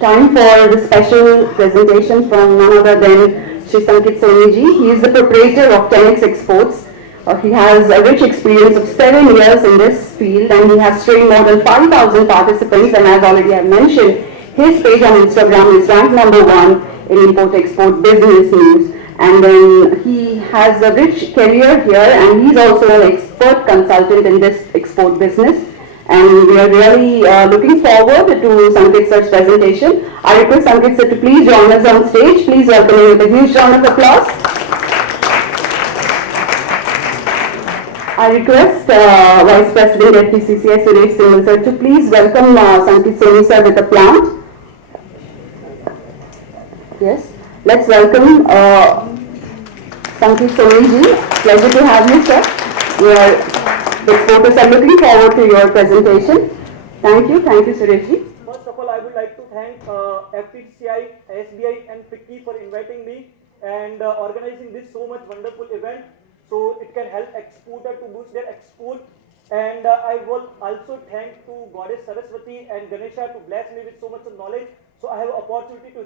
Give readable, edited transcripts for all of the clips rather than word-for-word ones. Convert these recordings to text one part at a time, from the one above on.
time for the special presentation from none other than Shri Sankit Soni ji. He is the proprietor of 10x Exports. He has a rich experience of 7 years in this field, and he has trained more than 5,000 participants, and as already I have mentioned, his page on Instagram is ranked #1 in import-export business news. And then he has a rich career here, and he's also an expert consultant in this export business. And we are really looking forward to Sankit sir's presentation. I request Sankit sir to please join us on stage. Please welcome him with a huge round of applause. I request Vice President FTCCI Suresh Singhal sir to please welcome Sankit Soni sir with a plant. Yes, let's welcome Sankit Soni ji. Pleasure to have you, sir. The exporters are looking forward to your presentation. Thank you, Suresh ji. First of all, I would like to thank FTCI, SBI and FICCI for inviting me and organizing this so much wonderful event, so it can help exporter to boost their export. And I will also thank to Goddess Saraswati and Ganesha to bless me with so much of knowledge, so I have an opportunity to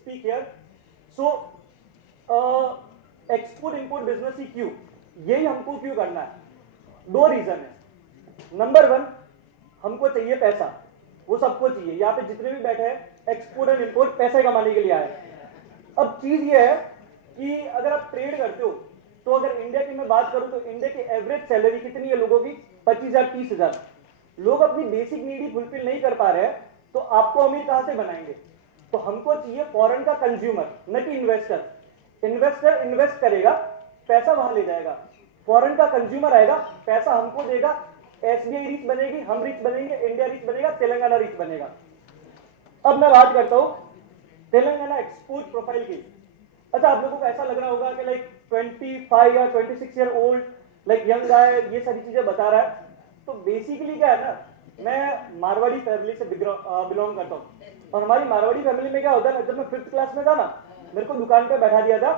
speak here. So export import business ही क्यों, यही हमको क्यों करना है? 2 reason है। Number 1, हमको चाहिए पैसा, वो सबको चाहिए। यहाँ पे जितने भी बैठे हैं एक्सपोर्ट एंड इंपोर्ट पैसे कमाने के लिए आए। अब चीज ये है कि अगर आप ट्रेड करते हो तो अगर इंडिया की मैं बात करूं तो इंडिया की एवरेज सैलरी कितनी है लोगों की? 25,000 30,000। लोग अपनी बेसिक नीड ही फुलफिल नहीं कर पा रहे हैं, तो आपको अमीर कहां से बनाएंगे? तो हमको चाहिए फॉरेन का कंज्यूमर, न कि इन्वेस्टर। इन्वेस्टर इन्वेस्ट करेगा, पैसा वहां ले जाएगा। फॉरेन का कंज्यूमर आएगा, पैसा हमको देगा, एसबीआई रिच बनेगी, हम रिच बनेंगे, इंडिया रिच बनेगा, तेलंगाना रिच बनेगा। अब मैं बात करता हूं तेलंगाना एक्सपोर्ट प्रोफाइल की। अच्छा, आप लोगों को ऐसा लग रहा होगा कि लाइक 25 या 26 year old, like young guy, ये सारी चीजें बता रहा है। तो बेसिकली क्या है ना, मैं मारवाड़ी फैमिली से बिलोंग करता हूँ, और हमारी मारवाड़ी फैमिली में क्या होता है ना, जब मैं 5th क्लास में था ना, मेरे को दुकान पे बैठा दिया था,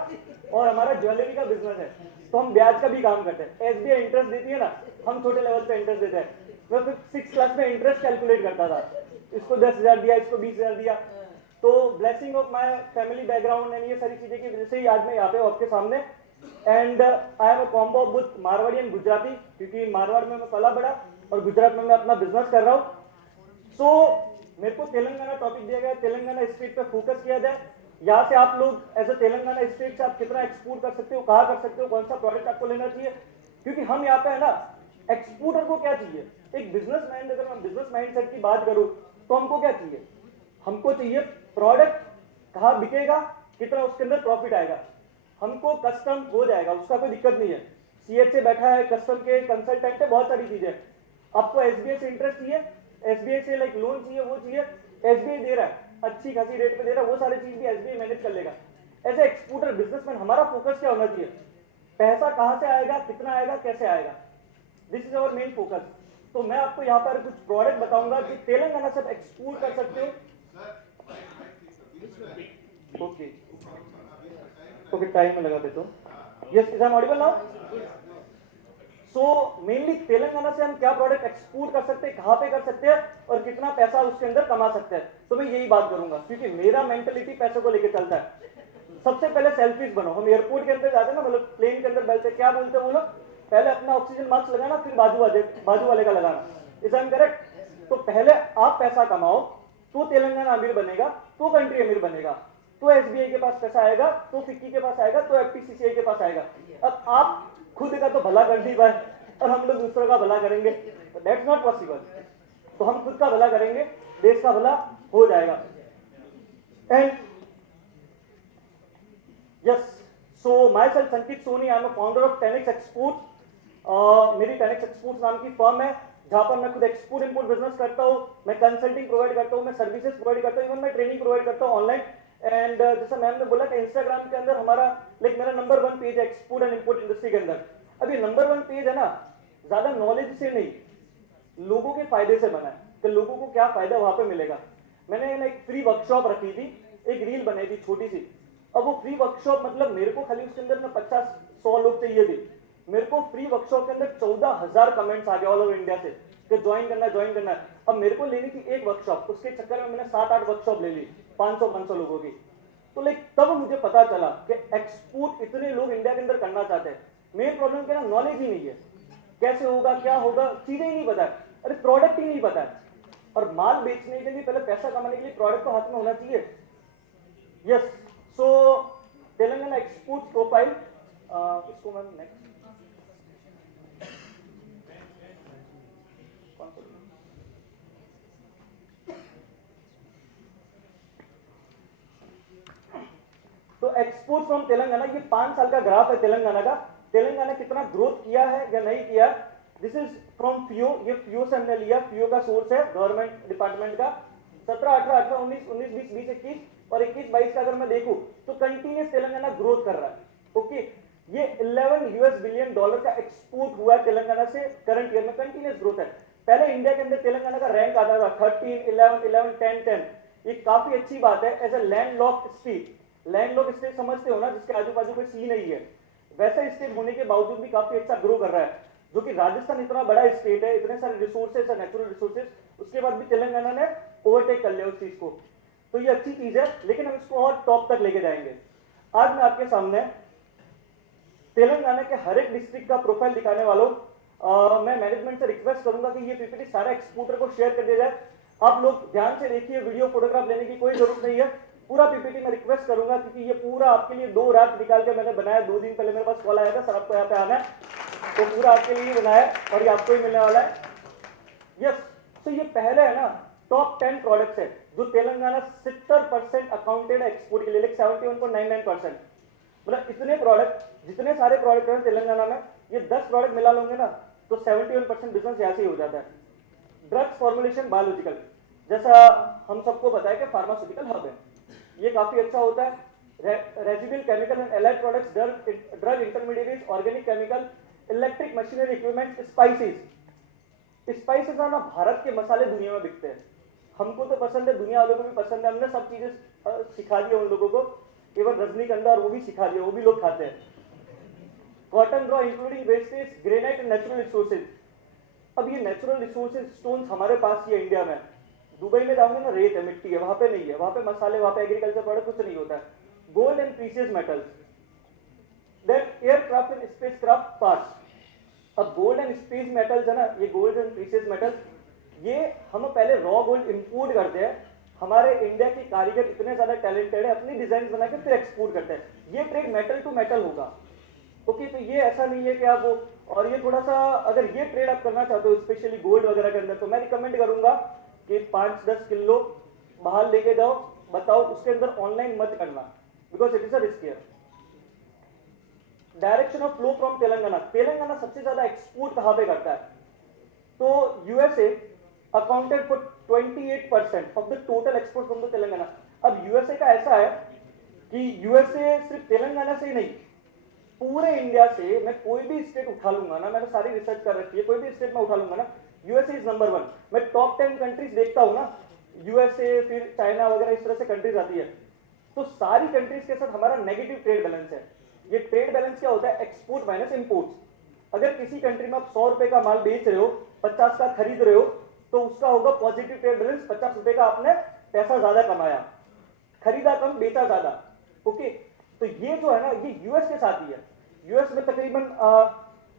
और हमारा ज्वेलरी का बिजनेस है, तो हम ब्याज का भी काम करते हैं। एसबीआई इंटरेस्ट देती है ना, हम छोटे लेवल पे इंटरेस्ट देते हैं। मैं फिर 6th क्लास में इंटरेस्ट कैलकुलेट करता था, इसको 10,000 दिया, इसको 20,000 दिया। तो blessing of my family background and ये सारी चीजें की वजह से ही आज मैं यहाँ पे आपके सामने। And I am a combo of both Marwari and Gujarati, क्योंकि मारवाड़ में मैं पला बड़ा और गुजरात में मैं अपना बिजनेस कर रहा हूँ। सो मेरे को तेलंगाना टॉपिक दिया गया, तेलंगाना स्टेट पे फोकस किया जाए। यहाँ से आप लोग एज अ तेलंगाना स्टेट से आप कितना एक्सपोर्ट कर सकते हो, कहाँ कर सकते हो, कौन सा प्रोडक्ट आपको लेना चाहिए, क्योंकि हम यहाँ पे है ना, एक्सपोर्टर को क्या चाहिए, एक बिजनेस माइंड, अगर मैं बिजनेस माइंडसेट की बात करूँ तो हमको क्या चाहिए? हमको चाहिए प्रोडक्ट कहाँ बिकेगा, कितना उसके अंदर प्रॉफिट आएगा, हमको कस्टम हो जाएगा, उसका कोई दिक्कत नहीं है। सीएच से बैठा है, कस्टम के कंसल्टेंट है, बहुत सारी चीजें। आपको एसबीआई से इंटरेस्ट चाहिए, एसबीआई से लाइक लोन चाहिए, वो चाहिए, एसबीआई दे रहा है, अच्छी खासी रेट पे दे रहा है, वो सारी चीज भी एसबीआई मैनेज कर लेगा। एज ए एक्सपोर्टर बिजनेसमैन हमारा फोकस क्या होना चाहिए? पैसा कहां से आएगा, कितना आएगा, कैसे आएगा, this is our main focus. तो मैं आपको यहाँ पर कुछ प्रोडक्ट बताऊंगा कि तेलंगाना से एक्सपोर्ट कर सकते हो। ओके ओके, टाइम में लगा देता हूँ। Yes, is I am audible now? So mainly Telangana से हम क्या प्रोडक्ट एक्सपोर्ट कर सकते हैं, कहां पे कर सकते हैं, और कितना पैसा उसके अंदर कमा सकते हैं। तो मैं यही बात करूंगा, क्योंकि मेरा मेंटलिटी पैसे को लेकर चलता है। सबसे पहले सेल्फिश बनो। हम एयरपोर्ट के अंदर जाते हैं ना, मतलब प्लेन के अंदर बैठते, क्या बोलते हैं वो लोग? पहले अपना ऑक्सीजन मास्क लगाना, फिर बाजू वाले का लगाना। Is I am correct? तो पहले आप पैसा कमाओ, तो तेलंगाना अमीर बनेगा, तो कंट्री अमीर बनेगा, तो एसबीआई के पास पैसा आएगा, तो फिक्की के पास आएगा, तो एफटीसीसीआई के पास आएगा। अब आप खुद का तो भला कर दी भाई, और हम लोग दूसरों का भला करेंगे, तो दैट्स नॉट पॉसिबल। तो हम खुद का भला करेंगे, देश का भला हो जाएगा। And yes, so myself Sankit Soni, I am a founder of 10x export. मेरी 10x एक्सपोर्ट नाम की फर्म है, जहां पर मैं खुद एक्सपोर्ट इंपोर्ट बिजनेस करता हूं, मैं कंसल्टिंग प्रोवाइड करता हूं, मैं सर्विसेज प्रोवाइड करता हूं, इवन मैं ट्रेनिंग प्रोवाइड करता हूं ऑनलाइन। एंड जैसा मैम ने बोला कि इंस्टाग्राम के अंदर हमारा लाइक मेरा नंबर 1 पेज है एक्सपोर्ट एंड इंपोर्ट इंडस्ट्री के अंदर। अब ये नंबर 1 पेज है ना, ज्यादा नॉलेज से नहीं, लोगों के फायदे से बना है, कि लोगों को क्या फायदा वहां पे मिलेगा। मैंने ना एक फ्री वर्कशॉप रखी थी, एक रील बनाई थी छोटी सी। अब वो फ्री वर्कशॉप मतलब मेरे को खाली उसके अंदर ना 50-100 लोग चाहिए थे, मेरे को फ्री वर्कशॉप के अंदर 14,000 कमेंट्स आ गए ऑल ओवर इंडिया से कि ज्वाइन करना है। अब मेरे को लेनी थी एक वर्कशॉप, उसके चक्कर में मैंने 7-8 वर्कशॉप ले ली 500 लोगों की। तो लाइक तब मुझे पता चला कि एक्सपोर्ट इतने लोग इंडिया के अंदर करना चाहते हैं। मेन प्रॉब्लम क्या है, नॉलेज ही नहीं है, कैसे होगा क्या होगा चीजें ही नहीं पता है, अरे प्रोडक्ट ही नहीं पता है। और माल बेचने के लिए पहले पैसा कमाने के लिए प्रोडक्ट तो हाथ में होना चाहिए। यस, सो तेलंगाना एक्सपोर्ट प्रोफाइल, इसको मैं नेक्स्ट तो एक्सपोर्ट फ्रॉम तेलंगाना, ये 5 साल का ग्राफ है तेलंगाना का। तेलंगाना कितना ग्रोथ किया है या नहीं किया, दिस इज फ्रॉम फियो, ये फियो से हमने लिया, फियो का सोर्स है गवर्नमेंट डिपार्टमेंट का। 17, 18, 18, 19, 19, 20, 20, 21 और 21, 22 का अगर मैं देखूं तो कंटिन्यूस तेलंगाना ग्रोथ कर रहा है। ओके, ये $11 बिलियन का एक्सपोर्ट हुआ है तेलंगाना से करंट ईयर में, कंटिन्यूस ग्रोथ है। पहले इंडिया के अंदर तेलंगाना का रैंक आता था 13, 11, 11, 10, 10। ये काफी अच्छी बात है as a land lock state. Land lock state समझते हो ना, जिसके आजू बाजू कोई सी नहीं है, वैसा स्टेट होने के बावजूद भी काफी अच्छा ग्रो कर रहा है। जो कि राजस्थान इतना बड़ा स्टेट है, इतने सारे रिसोर्सेज है, नेचुरल रिसोर्सेज, उसके बाद भी तेलंगाना ने ओवरटेक कर लिया उस चीज को। तो ये अच्छी चीज है, लेकिन हम इसको और टॉप तक लेके जाएंगे। आज मैं आपके सामने तेलंगाना के हर एक डिस्ट्रिक्ट का प्रोफाइल दिखाने वालों। मैं मैनेजमेंट से रिक्वेस्ट करूंगा कि ये पीपीटी सारे एक्सपोर्टर को शेयर कर दिया जाए। आप लोग ध्यान से देखिए, वीडियो फोटोग्राफ लेने की कोई जरूरत नहीं है, पूरा पीपीटी मैं रिक्वेस्ट करूंगा, क्योंकि ये पूरा आपके लिए 2 रात निकाल के मैंने बनाया। 2 दिन पहले मेरे पास कॉल आया था, सर आपको यहाँ पे आना है, तो पूरा आपके लिए बनाया और ये आपको ही मिलने वाला है। यस, तो ये पहले है ना टॉप 10 प्रोडक्ट्स है जो तेलंगाना 70% अकाउंटेड है एक्सपोर्ट के लिए, 71.99%। मतलब इतने प्रोडक्ट, जितने सारे प्रोडक्ट हैं तेलंगाना में, ये 10 प्रोडक्ट मिला लोगे ना तो 71% बिजनेस यहाँ से ही हो जाता है। ड्रग्स फॉर्मुलेशन बायोलॉजिकल, जैसा हम सबको पता है कि फार्मास्यूटिकल हब है, ये काफी अच्छा होता है। Residual chemical and allied products, drug intermediates, organic chemical, electric machinery equipment, spices. Spices ना भारत के मसाले दुनिया में बिकते हैं, हमको तो पसंद है, दुनिया वालों को भी पसंद है, हमने सब चीजें सिखा दी उन लोगों को, केवल रजनीगंधा और वो भी सिखा दिया, वो भी लोग खाते हैं। Cotton draw including wastage, granite and natural resources. अब ये नेचुरल रिसोर्सेज स्टोन्स हमारे पास ही है इंडिया में। दुबई में जाओगे ना, रेत है, मिट्टी है, वहां पे नहीं है, वहां पे मसाले, वहां पे एग्रीकल्चर प्रोडक्ट कुछ नहीं होता है। Gold and precious metals, then aircraft and spacecraft parts. अब गोल्ड एंड स्पेस मेटल्स है ना, ये गोल्ड एंड प्रीशियस मेटल्स, ये हम पहले रॉ गोल्ड इंपोर्ट करते हैं। हमारे इंडिया के कारीगर इतने ज्यादा टैलेंटेड है, अपनी डिजाइन बना के फिर एक्सपोर्ट करते हैं। ये ट्रेड मेटल टू मेटल होगा। ओके, तो ये ऐसा नहीं है कि आप वो, और ये थोड़ा सा अगर ये ट्रेड आप करना चाहते हो स्पेशली गोल्ड वगैरह के अंदर, तो मैं रिकमेंड करूंगा कि 5-10 किलो बाहर लेके जाओ, बताओ, उसके अंदर ऑनलाइन मत करना, because it is a riskier. Direction of flow from Telangana, Telangana सबसे ज्यादा एक्सपोर्ट कहां पे करता है, तो USA accounted for 28% of the total export from the Telangana. अब यूएसए का ऐसा है कि यूएसए सिर्फ तेलंगाना से ही नहीं, पूरे इंडिया से मैं कोई भी स्टेट उठा लूंगा ना, मैंने सारी रिसर्च कर रखी है, कोई भी स्टेट में उठा लूंगा ना, यूएसए इज नंबर 1। मैं टॉप 10 कंट्रीज देखता हूं ना, यूएसए फिर चाइना वगैरह इस तरह से कंट्रीज आती है, तो सारी कंट्रीज के साथ हमारा नेगेटिव ट्रेड बैलेंस है। ये ट्रेड बैलेंस क्या होता है, एक्सपोर्ट माइनस इंपोर्ट। अगर किसी कंट्री में आप 100 रुपए का माल बेच रहे हो, 50 का खरीद रहे हो, तो उसका होगा पॉजिटिव ट्रेड बैलेंस, 50 रुपए का आपने पैसा ज्यादा कमाया, खरीदा कम बेचा ज्यादा। ओके, तो ये जो है ना, ये यूएस के साथ ही है। यूएस में तकरीबन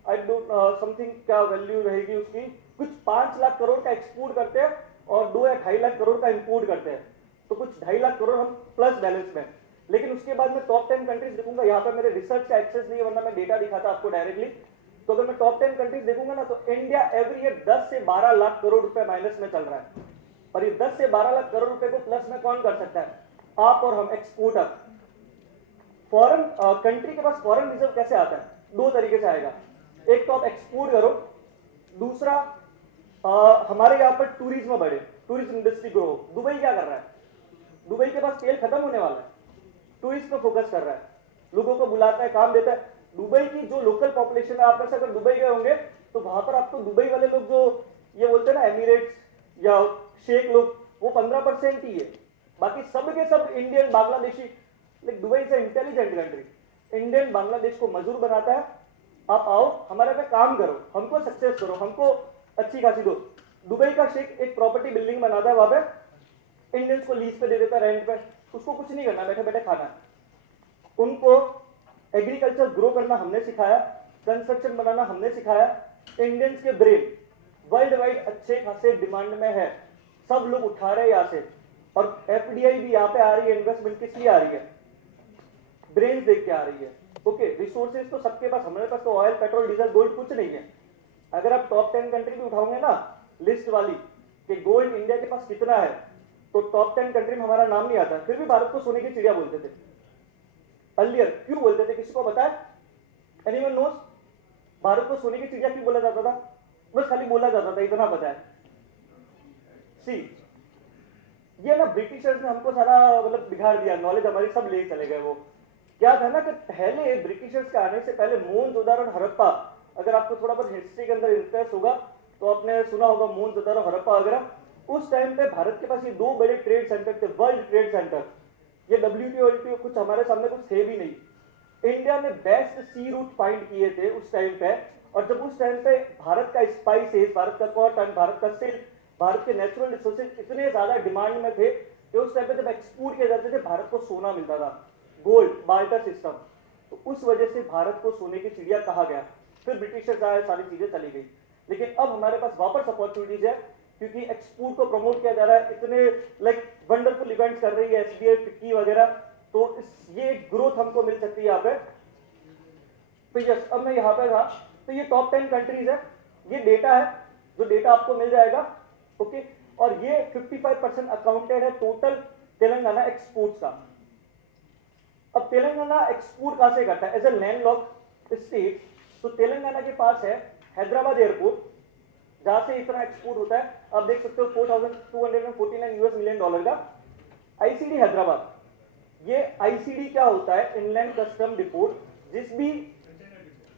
आई डोंट समथिंग क्या वैल्यू रहेगी उसकी, कुछ 5 लाख करोड़ का एक्सपोर्ट करते हैं और 2 या 2.5 लाख करोड़ का इंपोर्ट करते हैं, तो कुछ 2.5 लाख करोड़ हम प्लस बैलेंस में। लेकिन उसके बाद मैं टॉप 10 कंट्रीज देखूंगा, यहाँ पर मेरे रिसर्च का एक्सेस नहीं है, वरना मैं डेटा दिखाता आपको डायरेक्टली। तो अगर मैं टॉप 10 कंट्रीज देखूंगा ना, तो इंडिया एवरी ईयर 10 से 12 लाख करोड़ रुपए माइनस में चल रहा है, और ये 10 से 12 लाख करोड़ रुपए को प्लस में कौन कर सकता है, आप और हम, एक्सपोर्टर। फॉरेन कंट्री के पास फॉरेन रिजर्व कैसे आता है, 2 तरीके से आएगा, एक तो आप एक्सपोर्ट करो, दूसरा हमारे यहाँ पर टूरिज्म बढ़े, टूरिज्म इंडस्ट्री ग्रो हो। दुबई क्या कर रहा है, दुबई के पास तेल खत्म होने वाला है, टूरिस्ट पर फोकस कर रहा है, लोगों को बुलाता है, काम देता है। दुबई की जो लोकल पॉपुलेशन है, आप में से अगर दुबई गए होंगे तो वहां पर आपको दुबई वाले लोग जो ये बोलते हैं ना एमिरेट्स या शेख लोग, वो 15% ही है, बाकी सब के सब इंडियन, बांग्लादेशी। लेकिन दुबई से इंटेलिजेंट कंट्री, इंडियन बांग्लादेश को मजदूर बनाता है, आप आओ हमारे पे काम करो, हमको सक्सेस करो, हमको अच्छी खासी दो। दुबई का शेख एक प्रॉपर्टी बिल्डिंग बनाता है, वहां पे इंडियंस को लीज पे दे देता है, रेंट पे, उसको कुछ नहीं करना, बैठे बैठे खाना है। उनको एग्रीकल्चर ग्रो करना हमने सिखाया, कंस्ट्रक्शन बनाना हमने सिखाया। इंडियंस के ब्रेन वर्ल्ड वाइड अच्छे खासे डिमांड में है, सब लोग उठा रहे हैं यहाँ से, और एफडीआई भी यहाँ पे आ रही है। इन्वेस्टमेंट किस लिए आ रही है? ब्रेन देख के आ रही है। ओके, रिसोर्सेज तो सबके पास, हमारे पास तो ऑयल, पेट्रोल, डीजल, गोल्ड कुछ नहीं है। अगर आप टॉप 10 कंट्री भी उठाओगे ना लिस्ट वाली कि गोल्ड इंडिया के पास कितना है, तो टॉप 10 कंट्री में हमारा नाम नहीं आता। फिर भी भारत को सोने की चिड़िया बोलते थे अर्लियर। क्यों बोलते थे, किसी को पता है? Anyone nose? भारत को सोने की चिड़िया क्यों बोला जाता था? बस खाली बोला जाता था, इतना पता है। सी, ये ना ब्रिटिशर्स ने हमको सारा मतलब बिगाड़ दिया, नॉलेज हमारी सब ले चले गए। वो क्या था ना कि पहले ब्रिटिशर्स के आने से पहले मोहनजोदड़ो और हड़प्पा, अगर आपको थोड़ा बहुत हिस्ट्री के अंदर इंटरेस्ट होगा तो आपने सुना होगा मोहनजोदड़ो, हड़प्पा वगैरह। उस टाइम पे भारत के पास ये दो बड़े ट्रेड सेंटर थे, वर्ल्ड ट्रेड सेंटर। ये WTO कुछ हमारे सामने कुछ थे भी नहीं। इंडिया ने बेस्ट सी रूट फाइंड किए थे उस टाइम पे, और जब उस टाइम पे भारत का स्पाइसेस, भारत का कॉटन, भारत का सिल्क, भारत के नेचुरल रिसोर्सेज इतने ज्यादा डिमांड में थे कि उस टाइम पे जब एक्सपोर्ट किए जाते थे भारत को सोना मिलता था, गोल्ड, बार्टर सिस्टम। तो उस वजह से भारत को सोने की चिड़िया कहा गया। फिर ब्रिटिशर्स आए, सारी चीजें चली गई। लेकिन अब हमारे पास वापस अपॉर्चुनिटीज है, क्योंकि एक्सपोर्ट को प्रमोट किया जा रहा है, इतने लाइक वंडरफुल इवेंट्स कर रही है SBI, फिक्की वगैरह। तो ये ग्रोथ हमको मिल सकती है यहाँ पे। तो यस, अब मैं यहाँ पे था, तो ये टॉप 10 कंट्रीज है, ये डेटा है, जो डेटा आपको मिल जाएगा। ओके, और ये 55% अकाउंटेड है टोटल तेलंगाना एक्सपोर्ट्स का। अब तेलंगाना एक्सपोर्ट कहां से करता है? एज ए लैंडलॉक्ड स्टेट, तो तेलंगाना के पास है हैदराबाद एयरपोर्ट, जहां से इतना एक्सपोर्ट होता है। आप देख सकते हो $4,249 मिलियन का आईसीडी हैदराबाद। ये आईसीडी क्या होता है? Inland custom depot. जिस भी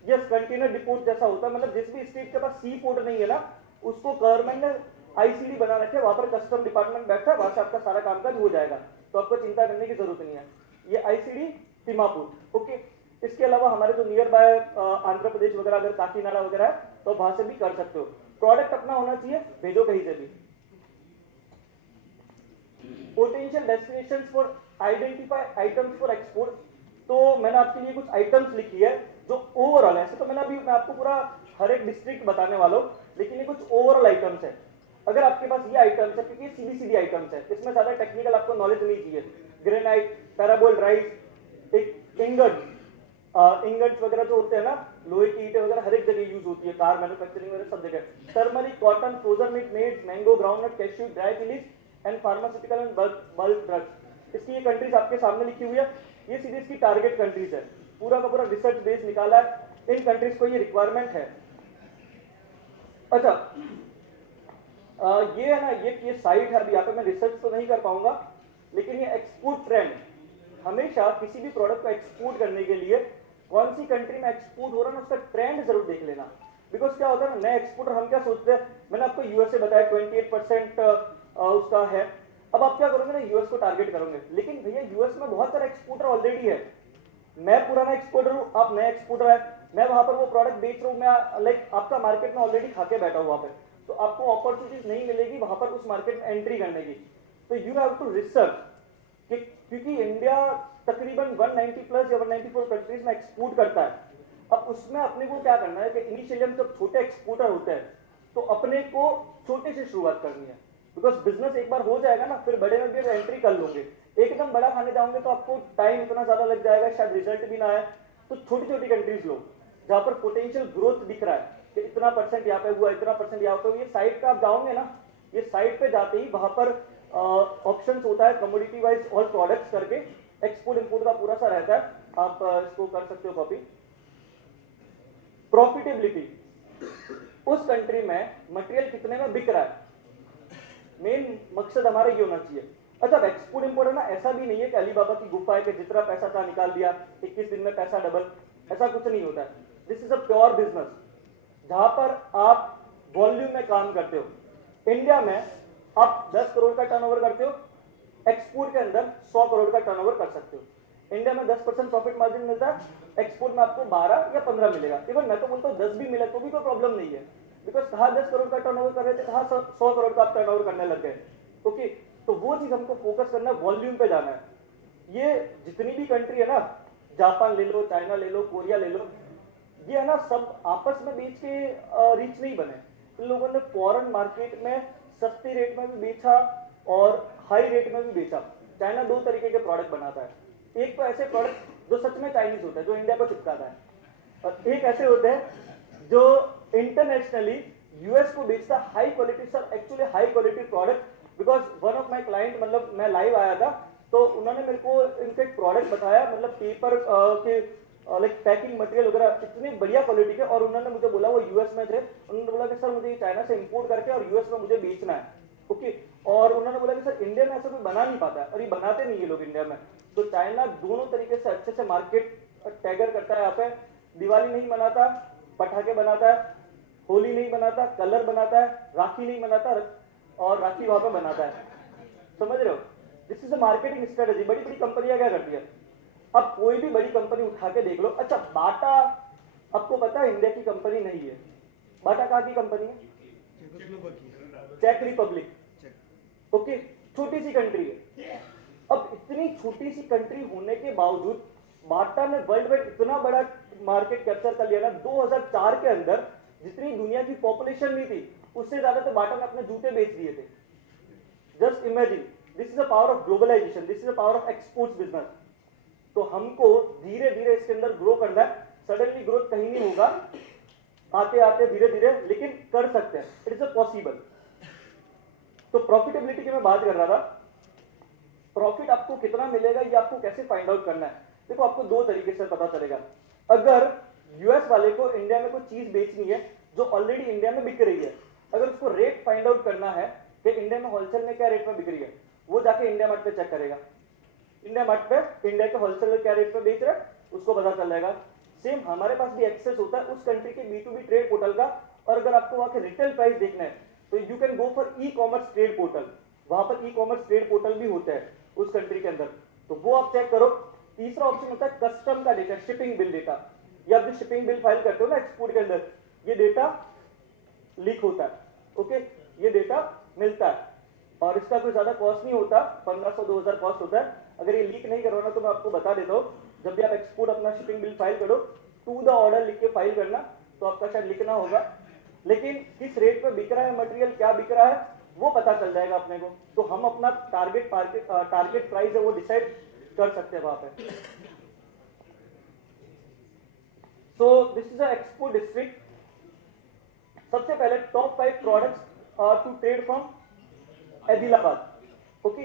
यस कंटेनर डिपोट जैसा होता है, मतलब जिस भी स्टेट के पास सी पोर्ट नहीं है ना, उसको गवर्नमेंट ने आईसीडी बना रखे, वहां पर कस्टम डिपार्टमेंट बैठा है, वहां से आपका सारा कामकाज हो जाएगा, तो आपको चिंता करने की जरूरत नहीं है। ये आईसीडी तिमापुर। ओके, इसके अलावा हमारे जो नियर बाय आंध्र प्रदेश वगैरह, अगर काकीनाडा वगैरह है तो वहां से भी कर सकते हो। प्रोडक्ट अपना होना चाहिए, भेजो कहीं से भी। Potential destinations for identify items for export, तो मैंने आपके लिए कुछ आइटम्स लिखी है जो ओवरऑल है। ऐसे तो मैं आपको पूरा हर एक डिस्ट्रिक्ट बताने वाला हूं, लेकिन ये कुछ ओवरऑल आइटम्स है। अगर आपके पास ये आइटम्स है, क्योंकि ये सीधी आइटम्स है, इसमें ज्यादा टेक्निकल आपको नॉलेज नहीं चाहिए। ग्रेनाइट, पैराबोल्ड राइस, एक इंगट्स वगैरह जो होते हैं ना, लोहे की ईंटें वगैरह हर एक जगह यूज होती है, कार मैन्युफैक्चरिंग वगैरह सब जगह। Turmeric, cotton, frozen meat, meds, mango, groundnut, cashew, dry chillies and pharmaceutical and bulk drugs. इसकी ये कंट्रीज आपके सामने लिखी हुई है। ये सीधी इसकी टारगेट कंट्रीज है, पूरा का पूरा रिसर्च बेस निकाला है। इन कंट्रीज को ये रिक्वायरमेंट है। अच्छा, ये है ना, ये साइट है। अभी यहाँ पे मैं रिसर्च तो नहीं कर पाऊंगा, लेकिन ये एक्सपोर्ट ट्रेंड, हमेशा किसी भी प्रोडक्ट को एक्सपोर्ट करने के लिए कौन सी कंट्री में एक्सपोर्ट हो रहा है ना, उसका ट्रेंड जरूर देख लेना। बिकॉज क्या होता है ना, नए एक्सपोर्टर हम क्या सोचते हैं, मैंने आपको यूएसए बताया 28% उसका है। अब आप क्या करोगे ना, यूएस को टारगेट करोगे, लेकिन भैया यूएस में बहुत सारा एक्सपोर्टर ऑलरेडी है। मैं पुराना एक्सपोर्टर हूँ, आप नए एक्सपोर्टर है, मैं वहां पर वो प्रोडक्ट बेच रहा हूँ, मैं लाइक आपका मार्केट में ऑलरेडी खाके बैठा हूँ वहां पे, तो आपको अपॉर्चुनिटीज नहीं मिलेगी वहां पर उस मार्केट में एंट्री करने की। तो यू हैव टू रिसर्च, क्योंकि इंडिया तकरीबन 190 प्लस या 194 कंट्रीज में एक्सपोर्ट करता है। अब उसमें अपने को क्या करना है कि इनिशियली हम जब छोटे एक्सपोर्टर होते हैं तो अपने को छोटे से शुरुआत करनी है, बिकॉज बिजनेस एक बार हो जाएगा ना, फिर बड़े में भी एंट्री कर लोगे। एकदम बड़ा खाने जाओगे तो आपको टाइम इतना ज्यादा लग जाएगा, शायद रिजल्ट भी ना आए। तो छोटी छोटी कंट्रीज लो जहां पर पोटेंशियल ग्रोथ दिख रहा है कि इतना परसेंट यहाँ पे हुआ, इतना परसेंट यहाँ पे हुआ। ये साइट पे आप जाओगे ना, ये साइट पे जाते ही वहां पर ऑप्शंस होता है कमोडिटी वाइज ऑल प्रोडक्ट्स करके, एक्सपोर्ट इंपोर्ट का पूरा सा रहता है। आप इसको कर सकते हो कॉपी। प्रॉफिटेबिलिटी, उस कंट्री में मटेरियल कितने में बिक रहा है, मेन मकसद हमारा ये होना चाहिए। अच्छा, एक्सपोर्ट इंपोर्ट है ना, ऐसा भी नहीं है कि अलीबाबा की गुफा है कि जितना पैसा था निकाल दिया, 21 दिन में पैसा डबल, ऐसा कुछ नहीं होता है। This is a pure business, जहां पर आप वॉल्यूम में काम करते हो। इंडिया में आप 10 करोड़ का टर्नओवर करते हो, एक्सपोर्ट के अंदर 100 करोड़ का टर्नओवर कर सकते हो। इंडिया में 10% प्रॉफिट मार्जिन मिलता है, एक्सपोर्ट में आपको 12 या 15 मिलेगा। इवन मैं तो बोलता हूँ 10 भी मिले तो भी कोई प्रॉब्लम नहीं है, बिकॉज कहाँ 10 करोड़ का टर्नओवर कर रहे थे, कहाँ 100 करोड़ का आप टर्नओवर करने लग गए। ओके, तो वो चीज हमको फोकस करना है, वॉल्यूम पे जाना है। ये जितनी भी कंट्री है ना, जापान ले लो, चाइना ले लो, कोरिया ले लो, ये है ना सब आपस में बेच के रिच नहीं बने। इन लोगों ने फॉरेन मार्केट में सस्ते रेट में भी बेचा और हाई रेट में भी बेचा। चाइना दो तरीके के प्रोडक्ट बनाता है, एक तो ऐसे प्रोडक्ट जो सच में चाइनीज होता है, जो इंडिया को चिपकाता है, और एक ऐसे होते हैं जो इंटरनेशनली यूएस को बेचता है high quality, sir actually high quality product. Because one of my client, मतलब मैं लाइव आया था तो उन्होंने मेरे को इनका एक प्रोडक्ट बताया, मतलब पेपर के लाइक पैकिंग मटेरियल वगैरह इतनी बढ़िया क्वालिटी के, और उन्होंने मुझे बोला वो यूएस में थे, उन्होंने बोला कि सर मुझे ये चाइना से इंपोर्ट करके और यूएस में मुझे बेचना है। ओके, और उन्होंने बोला कि सर इंडिया में ऐसा कोई बना नहीं पाता है, और ये बनाते नहीं ये लोग इंडिया में। तो चाइना दोनों तरीके से अच्छे से मार्केट टैगर करता है। यहाँ पे दिवाली नहीं मनाता, पटाखे बनाता है, होली नहीं बनाता, कलर बनाता है, राखी नहीं बनाता और राखी वहां पे बनाता है। समझ रहे हो? This is a marketing strategy. बड़ी बड़ी कंपनियां क्या करती है, अब कोई भी बड़ी कंपनी उठा के देख लो। अच्छा, बाटा आपको पता है इंडिया की कंपनी नहीं है। बाटा कहाँ की कंपनी है? Check Republic. ओके, छोटी सी कंट्री है। अब इतनी छोटी सी कंट्री होने के बावजूद बाटा ने वर्ल्ड वाइड इतना बड़ा मार्केट कैप्चर कर लिया ना। 2004 के अंदर जितनी दुनिया की पॉपुलेशन नहीं थी, उससे ज्यादा तो बाटा ने अपने जूते बेच दिए थे। Just imagine, this is the power of globalisation, this is the power of exports business. तो हमको धीरे धीरे इसके अंदर ग्रो करना है। सडनली ग्रोथ कहीं नहीं होगा, आते आते धीरे धीरे, लेकिन कर सकते हैं, इट इज अ पॉसिबल। तो प्रॉफिटेबिलिटी की मैं बात कर रहा था। प्रॉफिट आपको कितना मिलेगा ये आपको कैसे फाइंड आउट करना है? देखो, आपको दो तरीके से पता चलेगा। अगर यूएस वाले को इंडिया में कोई चीज बेचनी है जो ऑलरेडी इंडिया में बिक रही है, अगर उसको रेट फाइंड आउट करना है कि इंडिया में होलसेल में क्या रेट में बिक रही है, वो जाके इंडिया मार्ट पे चेक करेगा। इंडिया मार्ट पे इंडिया के होलसेलर क्या रेट पे बेच रहा है उसको पता चल जाएगा। सेम हमारे पास भी एक्सेस होता है उस कंट्री के B2B ट्रेड पोर्टल का, और अगर आपको वहां के रिटेल प्राइस देखना है तो you can go for e commerce trade portal. वहां पर ई कॉमर्स ट्रेड पोर्टल भी होते हैं उस कंट्री के अंदर, तो वो आप चेक करो। तीसरा ऑप्शन होता है कस्टम का डेटा, शिपिंग बिल डेटा। ये आप जो शिपिंग बिल फाइल करते हो ना एक्सपोर्ट के अंदर, ये डेटा लीक होता है। ओके, ये डेटा मिलता है और इसका कोई ज्यादा कॉस्ट नहीं होता, 1500-2000 कॉस्ट होता है। अगर ये लीक नहीं करवाना तो मैं आपको बता देता हूँ, जब भी आप एक्सपोर्ट अपना शिपिंग बिल फाइल करो, टू द ऑर्डर लिख के फाइल करना, तो आपका शायद लिखना होगा, लेकिन किस रेट पे बिक रहा है मटेरियल, क्या बिक रहा है वो पता चल जाएगा अपने को। तो हम अपना टारगेट प्राइस है वो डिसाइड कर सकते हैं वहां पे। So this is a export district. सबसे पहले top 5 products to trade from Adilabad. Okay,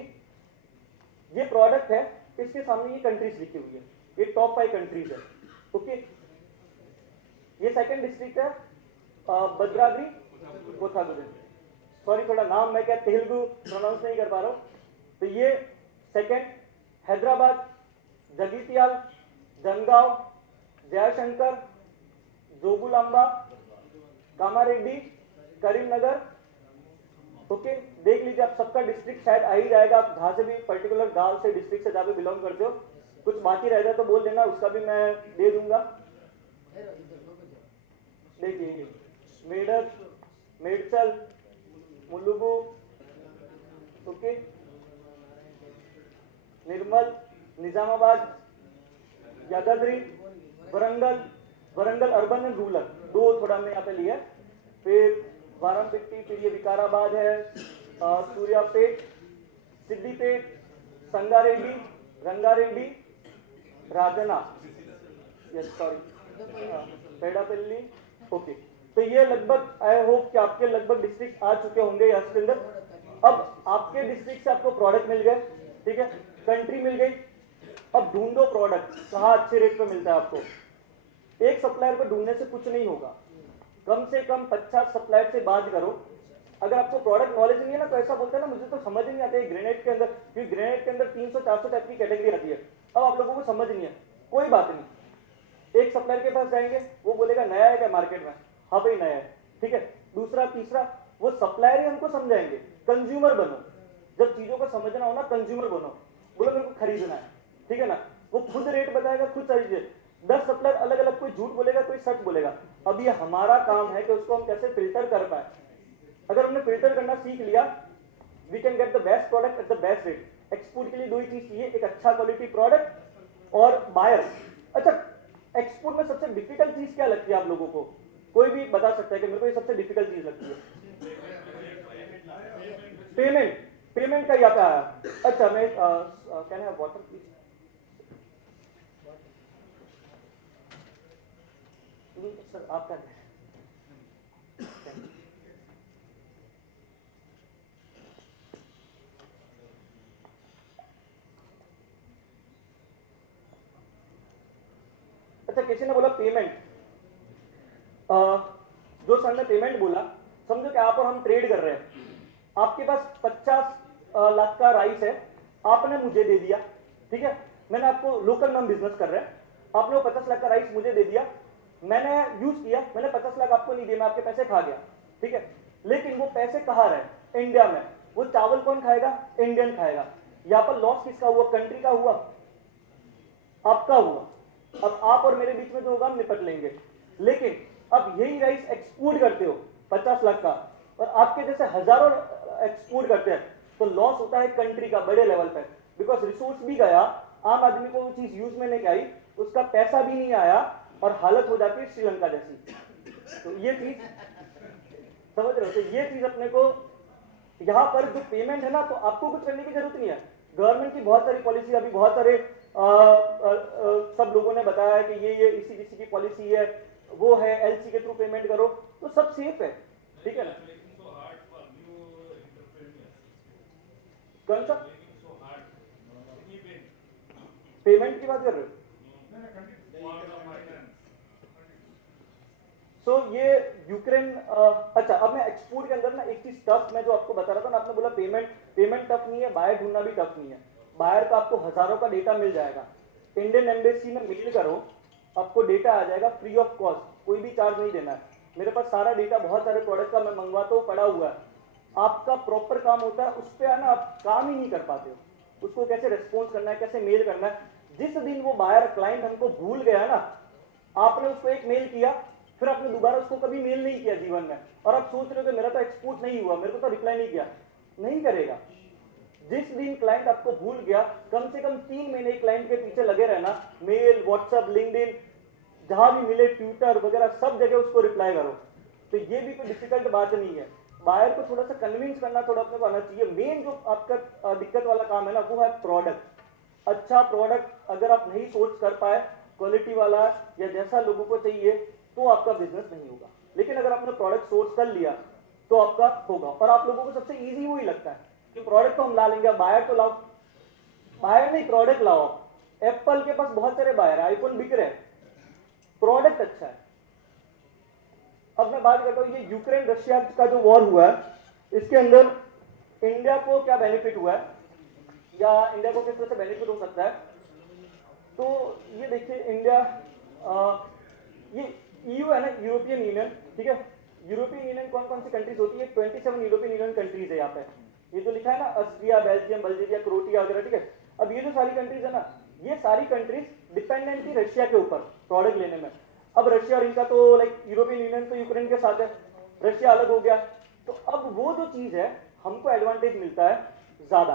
ये प्रोडक्ट है, इसके सामने ये कंट्रीज लिखी हुई है, ये टॉप 5 कंट्रीज है। ओके, ये सेकंड डिस्ट्रिक्ट है भद्राद्री कोथागुडी। सॉरी, थोड़ा नाम मैं क्या तेलुगु प्रोनाउंस नहीं कर पा रहा हूं। तो ये सेकंड, हैदराबाद, जगित्याल, जनगांव, जयशंकर, जोगुलांबा, कामारेड्डी, करीमनगर। ओके, देख लीजिए आप सबका डिस्ट्रिक्ट शायद आ ही जाएगा। आप जहां से भी पर्टिकुलर गांव से डिस्ट्रिक्ट से जहां पे बिलोंग करते हो, कुछ बाकी रह जाए तो बोल देना, उसका भी मैं दे दूंगा। देखिए, Medak, Medchal, Mulugu, okay, Nirmal, Nizamabad, Yadadri, Warangal urban and rural, दो थोड़ा हमने यहाँ पे लिया। फिर वाराणसी, फिर ये विकाराबाद है, Suryapet, Siddipet, Sangareddy, Rangareddy, Rajanna, yes sorry, Peddapalli. Okay, तो ये लगभग आई होप कि आपके लगभग डिस्ट्रिक्ट आ चुके होंगे यहाँ के अंदर। अब आपके डिस्ट्रिक्ट से आपको प्रोडक्ट मिल गए, ठीक है, कंट्री मिल गई। अब ढूंढो प्रोडक्ट कहाँ अच्छे रेट पे मिलता है आपको। एक सप्लायर पे ढूंढने से कुछ नहीं होगा, कम से कम 50 सप्लायर से बात करो। अगर आपको प्रोडक्ट नॉलेज नहीं है ना, तो ऐसा बोलते हैं ना, मुझे तो समझ नहीं आता है ग्रेनाइट के अंदर, क्योंकि ग्रेनाइट के अंदर 300-400 टाइप की कैटेगरी आती है। अब आप लोगों को समझ नहीं है, कोई बात नहीं, एक सप्लायर के पास जाएंगे, वो बोलेगा नया है क्या मार्केट में, हाँ भाई नया है, ठीक है। दूसरा तीसरा, वो सप्लायर ही हमको समझाएंगे। कंज्यूमर बनो, जब चीजों को समझना हो ना, कंज्यूमर बनो, बोलो मेरे को खरीदना है, ठीक है ना। वो खुद रेट बताएगा, खुद सारी चीजें। 10 सप्लायर अलग अलग, कोई झूठ बोलेगा कोई सच बोलेगा। अब ये हमारा काम है कि उसको हम कैसे फिल्टर कर पाए। अगर हमने फिल्टर करना सीख लिया, we can get the best product at the best rate. Export के लिए दो ही चीज चाहिए, एक अच्छा क्वालिटी प्रोडक्ट और बायर। अच्छा, एक्सपोर्ट में सबसे डिफिकल्ट चीज क्या लगती है आप लोगों को? कोई भी बता सकता है कि मेरे को ये सबसे डिफिकल्ट चीज लगती है? पेमेंट। पेमेंट का यहाँ पे आया। अच्छा, मैं can have water please? Sir आप क्या कह रहे हैं? अच्छा, किसी ने बोला पेमेंट। जो सर ने पेमेंट बोला, समझो कि आप और हम ट्रेड कर रहे हैं। आपके पास 50 लाख का राइस है, आपने मुझे दे दिया, ठीक है। मैंने आपको लोकल में बिजनेस कर रहे हैं, आपने वो 50 लाख का राइस मुझे दे दिया, मैंने यूज किया, मैंने 50 लाख आपको नहीं दिया, मैं आपके पैसे खा गया, ठीक है। लेकिन वो पैसे कहाँ रहे? इंडिया में। वो चावल कौन खाएगा? इंडियन खाएगा। यहाँ पर लॉस किसका हुआ? कंट्री का हुआ, आपका हुआ। अब आप और मेरे बीच में जो होगा हम निपट लेंगे। लेकिन अब यही राइस एक्सपोर्ट करते हो 50 लाख का, और आपके जैसे हजारों एक्सपोर्ट करते हैं, तो लॉस होता है कंट्री का बड़े लेवल पे, बिकॉज रिसोर्स भी गया, आम आदमी को वो चीज यूज में नहीं आई, उसका पैसा भी नहीं आया, और हालत हो जाती है श्रीलंका जैसी। तो ये चीज समझ रहे हो? तो ये चीज अपने को यहाँ पर जो पेमेंट है ना, तो आपको कुछ करने की जरूरत नहीं है। गवर्नमेंट की बहुत सारी पॉलिसी, अभी बहुत सारे सब लोगों ने बताया है कि ये इसी किसी की पॉलिसी है, वो है एलसी के थ्रू पेमेंट करो, तो सब सेफ है, ठीक है ना। कौन सा पेमेंट की बात कर रहे हो? सो ये यूक्रेन। अच्छा, अब मैं एक्सपोर्ट के अंदर ना एक चीज टफ, मैं जो आपको बता रहा था ना, आपने बोला पेमेंट टफ नहीं है, बायर ढूंढना भी टफ नहीं है। बायर का आपको हजारों का डेटा मिल जाएगा, इंडियन एम्बेसी में मेल करो, आपको डेटा आ जाएगा फ्री ऑफ कॉस्ट, कोई भी चार्ज नहीं देना है। मेरे पास सारा डेटा बहुत सारे प्रोडक्ट का मैं मंगवाता हूँ, पड़ा हुआ है। आपका प्रॉपर काम होता है उस पर, है ना, आप काम ही नहीं कर पाते हो, उसको कैसे रेस्पॉन्स करना है, कैसे मेल करना है। जिस दिन वो बायर क्लाइंट हमको भूल गया ना, आपने उसको एक मेल किया, फिर आपने दोबारा उसको कभी मेल नहीं किया जीवन में, और आप सोच रहे हो कि मेरा तो एक्सपोर्ट नहीं हुआ, मेरे को तो रिप्लाई नहीं किया, नहीं करेगा। जिस दिन क्लाइंट आपको भूल गया, कम से कम 3 महीने क्लाइंट के पीछे लगे रहना, मेल, व्हाट्सएप, लिंक्डइन, जहां भी मिले, ट्विटर वगैरह, सब जगह उसको रिप्लाई करो। तो ये भी कोई डिफिकल्ट बात नहीं है। बायर को थोड़ा सा कन्विंस करना थोड़ा अपने को आना चाहिए। मेन जो आपका दिक्कत वाला काम है ना, वो है प्रोडक्ट। अच्छा प्रोडक्ट अगर आप नहीं सोर्स कर पाए, क्वालिटी वाला या जैसा लोगों को चाहिए, तो आपका बिजनेस नहीं होगा। लेकिन अगर आपने प्रोडक्ट सोर्स कर लिया तो आपका होगा। और आप लोगों को सबसे इजी वही लगता है कि प्रोडक्ट तो हम ला लेंगे, बायर तो लाओ। बायर नहीं, प्रोडक्ट लाओ। एप्पल के पास बहुत सारे बायर है, आईफोन बिक रहे हैं, प्रोडक्ट अच्छा है। अब मैं बात करता हूं, ये यूक्रेन रशिया का जो वॉर हुआ है, इसके अंदर इंडिया को क्या बेनिफिट हुआ है, या इंडिया को किस तरह से बेनिफिट हो सकता है? तो ये देखिए, इंडिया, ये ईयू है ना, यूरोपियन यूनियन, ठीक है। यूरोपियन यूनियन कौन कौन सी कंट्रीज होती है? 27 यूरोपियन यूनियन कंट्रीज है यहाँ पे। ये जो लिखा है ना, ऑस्ट्रिया, बेल्जियम, बल्गेरिया, क्रोएशिया वगैरह, ठीक है। अब ये जो सारी कंट्रीज है ना, ये सारी कंट्रीज डिपेंडेंट थी रशिया के ऊपर प्रोडक्ट लेने में। अब रशिया और इनका तो लाइक यूरोपियन यूनियन तो यूक्रेन के साथ है, रशिया अलग हो गया, तो अब वो जो चीज है हमको एडवांटेज मिलता है ज्यादा।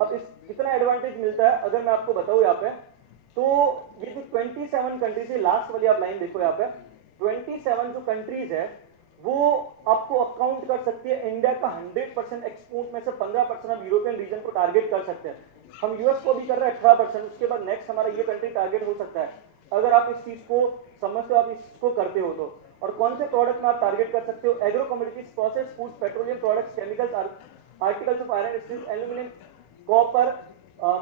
अब इस कितना एडवांटेज मिलता है अगर मैं आपको बताऊं यहाँ पे, तो ये जो 27 कंट्रीज है, लास्ट वाली आप लाइन देखो यहाँ पे, 27 जो कंट्रीज है वो आपको अकाउंट कर सकती है इंडिया का 100% एक्सपोर्ट में से 15% हम यूरोपियन रीजन को टारगेट कर सकते हैं। हम यूएस को भी कर रहे हैं 18%, उसके बाद नेक्स्ट हमारा ये कंट्री टारगेट हो सकता है। अगर आप इस चीज को समझते हो, आप इस चीज को करते हो तो। और कौन से प्रोडक्ट में आप टारगेट कर सकते हो? Agro commodities, process foods, petroleum products, chemicals, articles of iron, steel, aluminium, copper,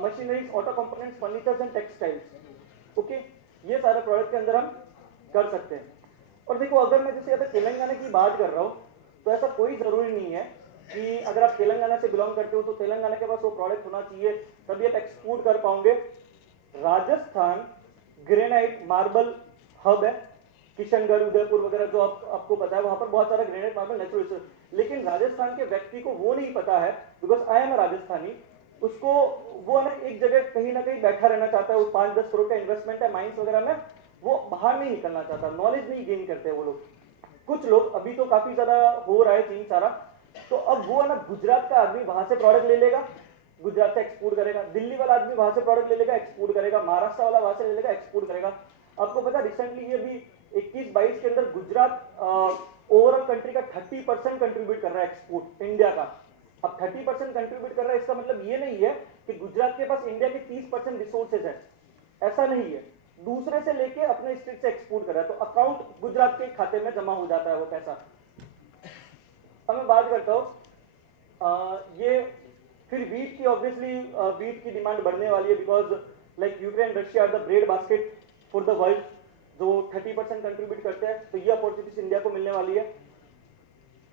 machineries, auto components, furnitures and textiles. Okay, ये सारे प्रोडक्ट के अंदर हम कर सकते हैं। और देखो, अगर मैं जैसे अगर तेलंगाना की बात कर रहा हूँ, तो ऐसा कोई जरूरी नहीं है कि अगर आप तेलंगाना से बिलोंग करते हो तो तेलंगाना के पास वो प्रोडक्ट होना चाहिए तभी आप एक्सपोर्ट कर पाओगे। राजस्थान ग्रेनाइट मार्बल हब है, किशनगढ़, उदयपुर वगैरह जो आपको पता है, वहां पर बहुत सारा ग्रेनाइट मार्बल नेचुरल रिसोर्स। लेकिन राजस्थान के व्यक्ति को वो नहीं पता है, बिकॉज आई एम राजस्थानी, उसको वो ना एक जगह कहीं ना कहीं बैठा रहना चाहता है, वो 5-10 करोड़ का इन्वेस्टमेंट है माइंस वगैरह में, वो बाहर नहीं निकलना चाहता, नॉलेज नहीं गेन करते वो लोग। कुछ लोग अभी तो काफी ज्यादा हो रहा है चेंज सारा, तो अब वो है ना, गुजरात का आदमी वहां से प्रोडक्ट ले लेगा, गुजरात से एक्सपोर्ट करेगा, दिल्ली वाला आदमी वहां से प्रोडक्ट ले लेगा, एक्सपोर्ट करेगा, महाराष्ट्र वाला वहां से ले लेगा, एक्सपोर्ट करेगा। आपको पता रिसेंटली ये भी 21-22 के अंदर गुजरात ओवरऑल कंट्री का 30% कंट्रीब्यूट कर रहा है एक्सपोर्ट इंडिया का। अब 30% कंट्रीब्यूट कर रहा है, इसका मतलब ये नहीं है कि गुजरात के पास इंडिया के 30% रिसोर्सेज है, ऐसा नहीं है। दूसरे से लेके अपने स्टेट से एक्सपोर्ट कर रहा है, तो अकाउंट गुजरात के खाते में जमा हो जाता है वो पैसा। अब मैं बात करता हूँ ये फिर वीट की, ऑब्वियसली वीट की डिमांड बढ़ने वाली है, because like Ukraine Russia are the bread basket for the world, जो 30% कंट्रीब्यूट करते हैं, तो ये अपॉर्चुनिटीज इंडिया को मिलने वाली है।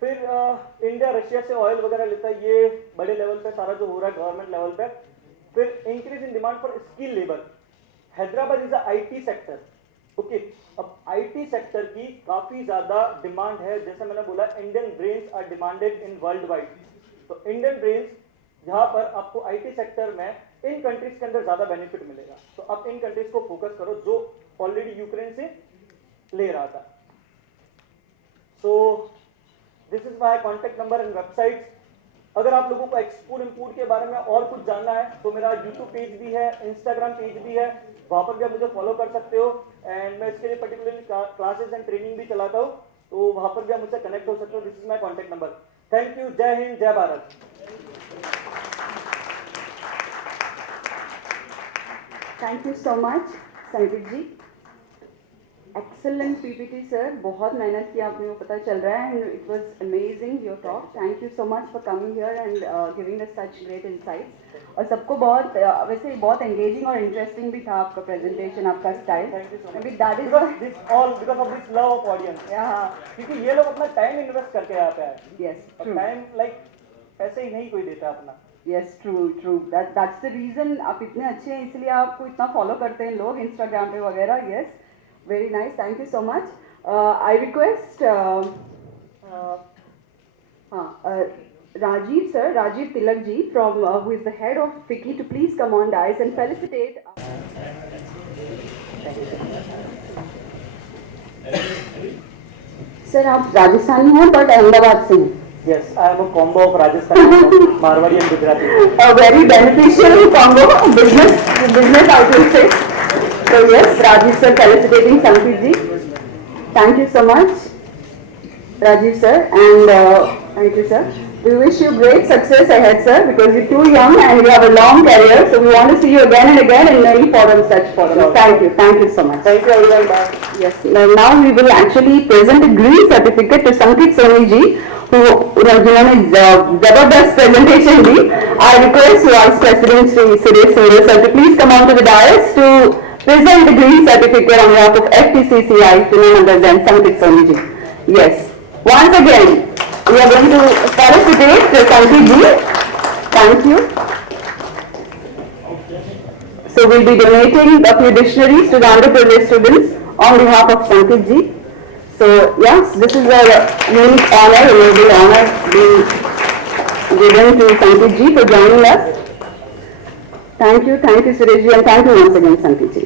फिर इंडिया रशिया से ऑयल वगैरह लेता है, ये बड़े लेवल पे सारा जो हो रहा है गवर्नमेंट लेवल पे। फिर increase in demand for skill labour, Hyderabad is a IT sector, okay. अब आईटी सेक्टर की काफी ज्यादा डिमांड है, जैसे मैंने बोला Indian brains are demanded in world wide, तो इंडियन ब्रेन्स यहाँ पर आपको आईटी सेक्टर में इन कंट्रीज के अंदर ज्यादा बेनिफिट मिलेगा, तो आप इन कंट्रीज को फोकस करो जो ऑलरेडी यूक्रेन से ले रहा था। सो this is my contact number and website. अगर आप लोगों को एक्सपोर्ट इंपोर्ट के बारे में और कुछ जानना है तो मेरा यूट्यूब पेज भी है, इंस्टाग्राम पेज भी है, वहां पर भी आप मुझे फॉलो कर सकते हो। एंड मैं इसके लिए पर्टिकुलरली क्लासेस एंड ट्रेनिंग भी चलाता हूँ, तो वहां पर भी आप मुझसे कनेक्ट हो सकते हो। This is my contact number. Thank you, जय हिंद, जय Bharat. Thank you so much संकेत जी, एक्सेलेंट पीपीटी सर, बहुत मेहनत किया आपने, वो पता चल रहा है, and it was amazing your talk. Thank you so much for coming here and giving us such great insights. और सबको बहुत वैसे बहुत एंगेजिंग और इंटरेस्टिंग भी था आपका प्रेजेंटेशन, आपका style. Thank you so much. Maybe that is Because this all because of this love of audience. yeah, क्योंकि ये लोग अपना टाइम इन्वेस्ट करके यहाँ पे आए, yes, और true. टाइम लाइक पैसे ही नहीं कोई देता अपना। Yes, true, true. That's the reason आप इतने अच्छे हैं, इसलिए आपको इतना फॉलो करते हैं लोग इंस्टाग्राम पे वगैरह। Yes, very nice. Thank you so much. I request Rajiv sir, Rajiv Tilak ji from who is the head of FICCI to please come on dais and felicitate. Sir, आप राजस्थानी हैं but Ahmedabad से हैं. Yes, I am a combo of Rajasthani, Marwari and Gujarati. A very beneficial combo, business outlook say. So yes, Rajiv sir felicitating Sankeet ji. Thank you so much, Rajiv sir, and thank you sir. We wish you great success ahead, sir, because you're too young and you have a long career. So we want to see you again and again in many forums, such forums. Thank you so much. Thank you everyone. Bye. Yes. Now we will actually present a green certificate to Sankeet Soni ji, who जिन्होंने जबरदस्त presentation the. I request Vice President Shri Suresh Surya sir to please come on to the dais to present the green certificate on behalf of FTCCI to none other than Sankeet Soni ji. Yes. Once again, we are going to felicitate Sankeet ji. Thank you. So we'll be donating a few dictionaries to the Andhra Pradesh students on behalf of Sankeet ji. So yes, this is a unique honor, a noble honor being given to Sankeet ji for joining us. Thank you Suresh ji, and thank you once again Sankeet ji.